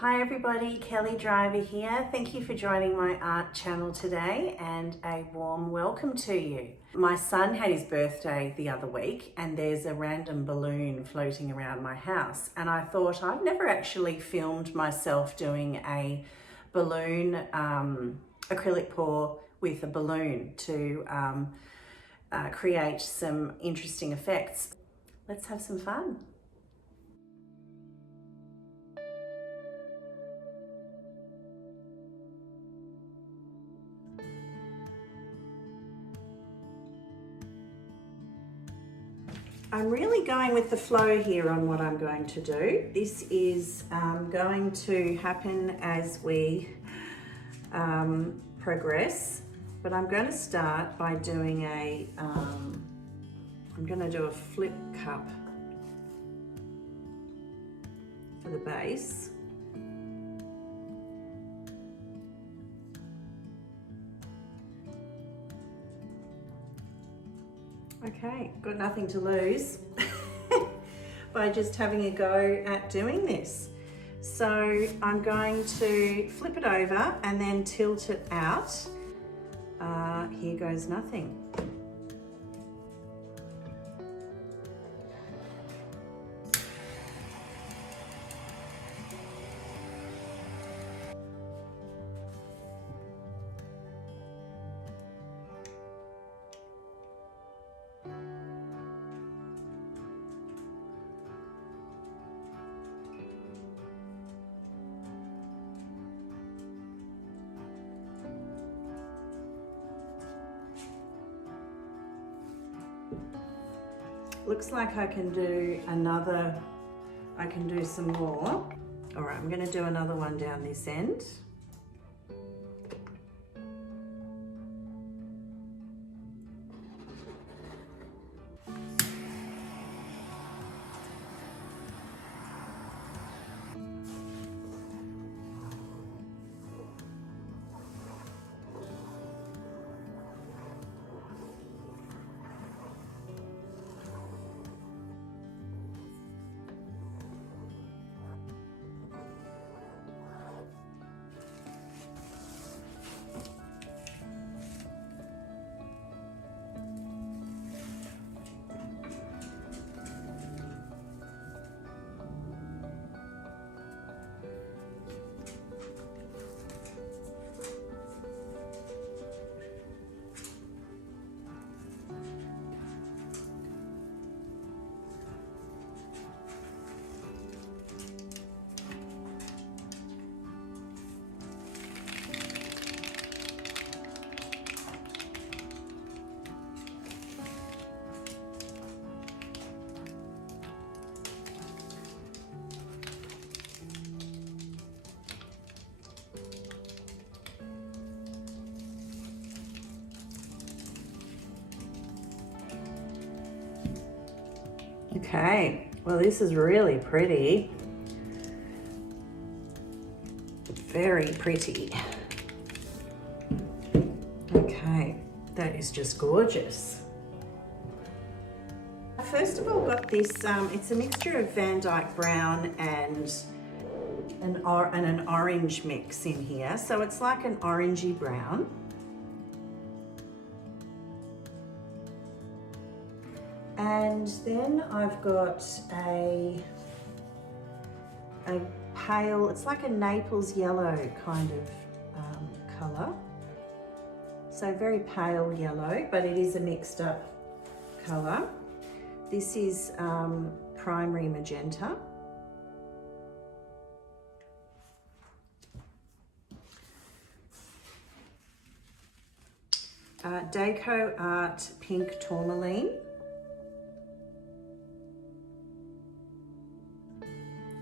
Hi everybody, Kelly Driver here. Thank you for joining my art channel today and a warm welcome to you. My son had his birthday the other week and there's a random balloon floating around my house, and I thought I've never actually filmed myself doing a balloon acrylic pour with a balloon to create some interesting effects. Let's have some fun. I'm really going with the flow here on what I'm going to do. This is going to happen as we progress, but I'm going to start by doing I'm going to do a flip cup for the base. Okay, got nothing to lose by just having a go at doing this. So I'm going to flip it over and then tilt it out. Here goes nothing. Looks like I can do some more. All right, I'm going to do another one down this end. Okay, well, this is really pretty. Very pretty. Okay, that is just gorgeous. First of all, got this, it's a mixture of Van Dyke brown and an orange mix in here. So it's like an orangey brown. And then I've got a pale, it's like a Naples yellow kind of colour. So very pale yellow, but it is a mixed up colour. This is primary magenta. DecoArt pink tourmaline.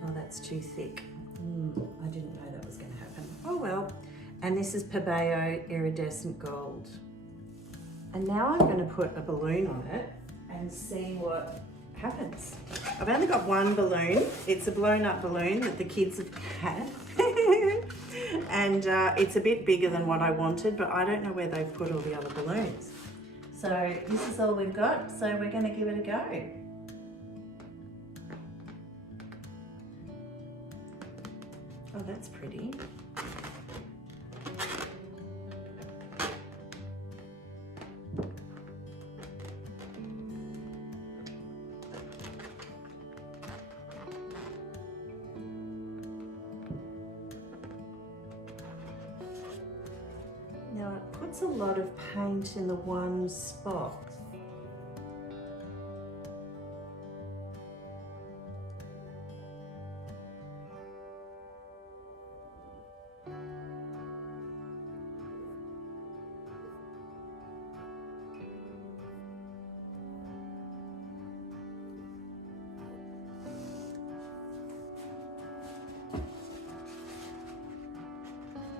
Oh, that's too thick. I didn't know that was going to happen. Oh well. And this is Pabeo iridescent gold. And now I'm going to put a balloon on it and see what happens. I've only got one balloon. It's a blown up balloon that the kids have had. And it's a bit bigger than what I wanted, but I don't know where they've put all the other balloons. So this is all we've got. So we're going to give it a go. Oh, that's pretty. Now it puts a lot of paint in the one spot.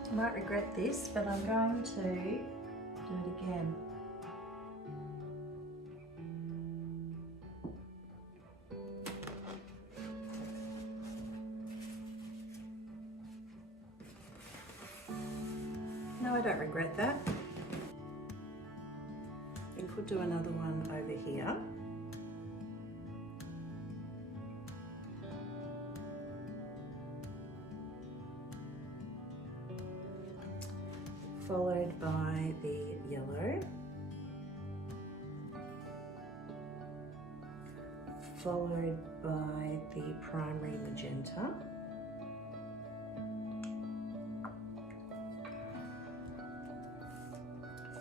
I might regret this, but I'm going to do it again. No, I don't regret that. I could do another one over here. Followed by the yellow, followed by the primary magenta,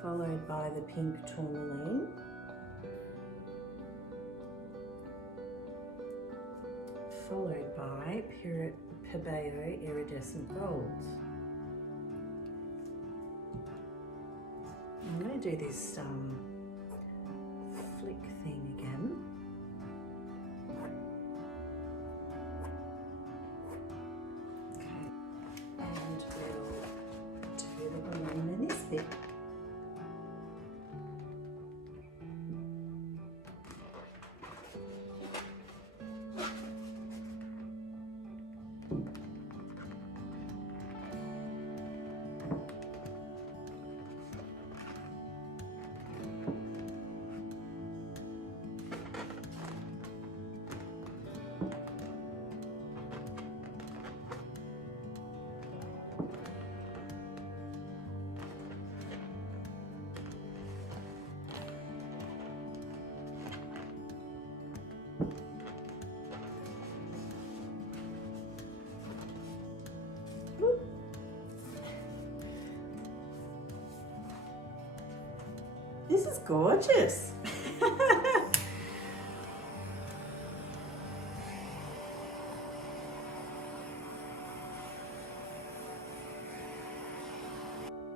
followed by the pink tourmaline, followed by Pebeo iridescent gold. I'm going to do this flick thing again. Okay, and we'll do the balloon in this bit. This is gorgeous.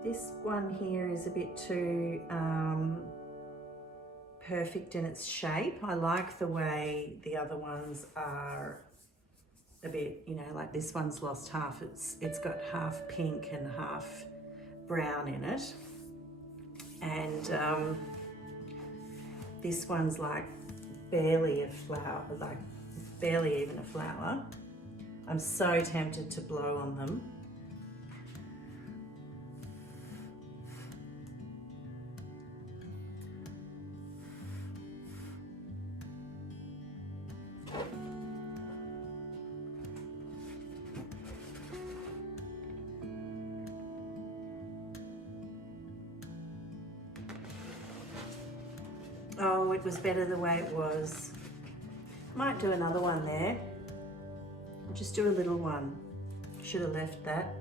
This one here is a bit too perfect in its shape. I like the way the other ones are a bit, you know, like this one's lost half. It's got half pink and half brown in it. And this one's like barely a flower, like barely even a flower. I'm so tempted to blow on them. Oh, it was better the way it was. Might do another one there. I'll just do a little one. Should have left that.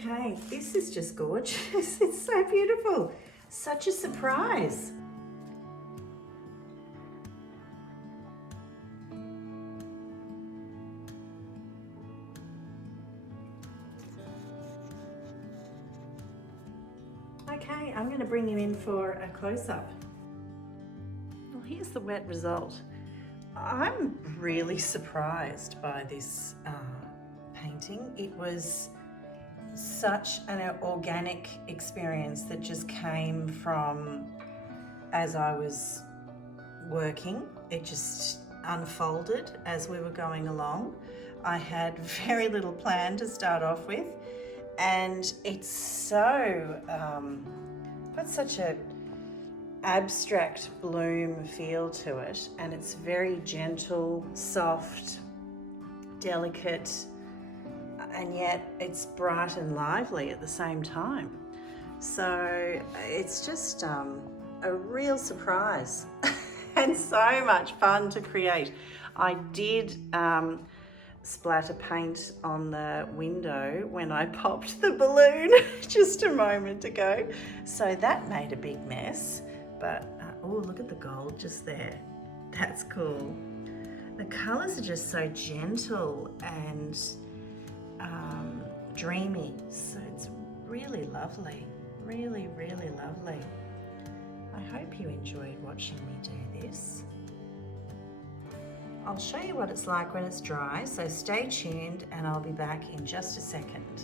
Okay, this is just gorgeous. It's so beautiful. Such a surprise. Okay, I'm going to bring you in for a close-up. Well, here's the wet result. I'm really surprised by this painting. It was such an organic experience that just came from as I was working. It just unfolded as we were going along. I had very little plan to start off with, and it's so got such a abstract bloom feel to it, and it's very gentle, soft, delicate, and yet it's bright and lively at the same time. So it's just a real surprise and so much fun to create. I did splatter paint on the window when I popped the balloon just a moment ago, so that made a big mess. But oh, look at the gold just there. That's cool. The colors are just so gentle and dreamy, so it's really lovely. Really, really lovely. I hope you enjoyed watching me do this. I'll show you what it's like when it's dry, so stay tuned and I'll be back in just a second.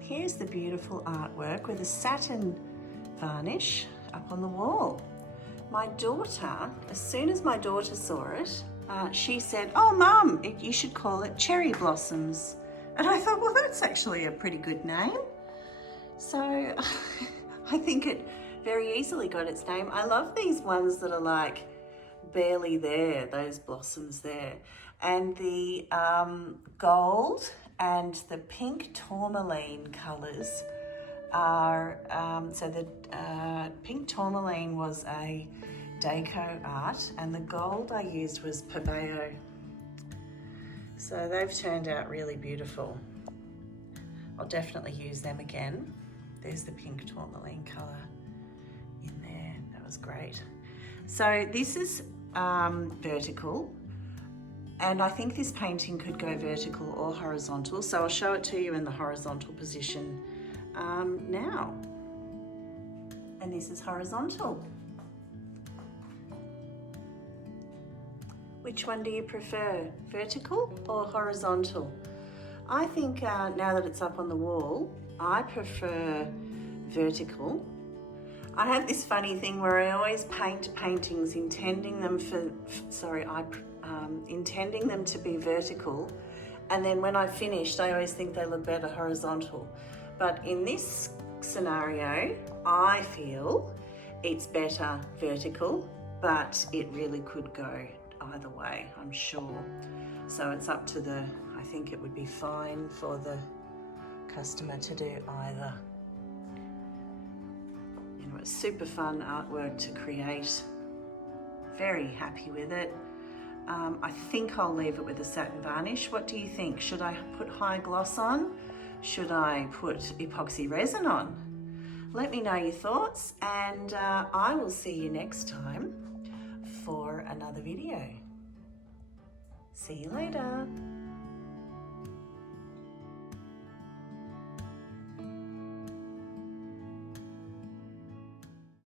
Here's the beautiful artwork with a satin varnish up on the wall. My daughter, as soon as my daughter saw it, she said, "Oh Mum, you should call it Cherry Blossoms." And I thought, well, that's actually a pretty good name. So I think it very easily got its name. I love these ones that are like barely there, those blossoms there. And the gold and the pink tourmaline colours are, so the pink tourmaline was a deco art, and the gold I used was Pabeo. So they've turned out really beautiful. I'll definitely use them again. There's the pink tourmaline colour in there. That was great. So this is vertical, and I think this painting could go vertical or horizontal. So I'll show it to you in the horizontal position now. And this is horizontal. Which one do you prefer, vertical or horizontal? I think now that it's up on the wall, I prefer vertical. I have this funny thing where I always paint paintings intending them intending them to be vertical, and then when I've finished, I always think they look better horizontal. But in this scenario, I feel it's better vertical, but it really could go either way, I'm sure. So it's up to I think it would be fine for the customer to do either. You know, it's super fun artwork to create. Very happy with it. I think I'll leave it with a satin varnish. What do you think? Should I put high gloss on? Should I put epoxy resin on? Let me know your thoughts, and I will see you next time for another video. See you later.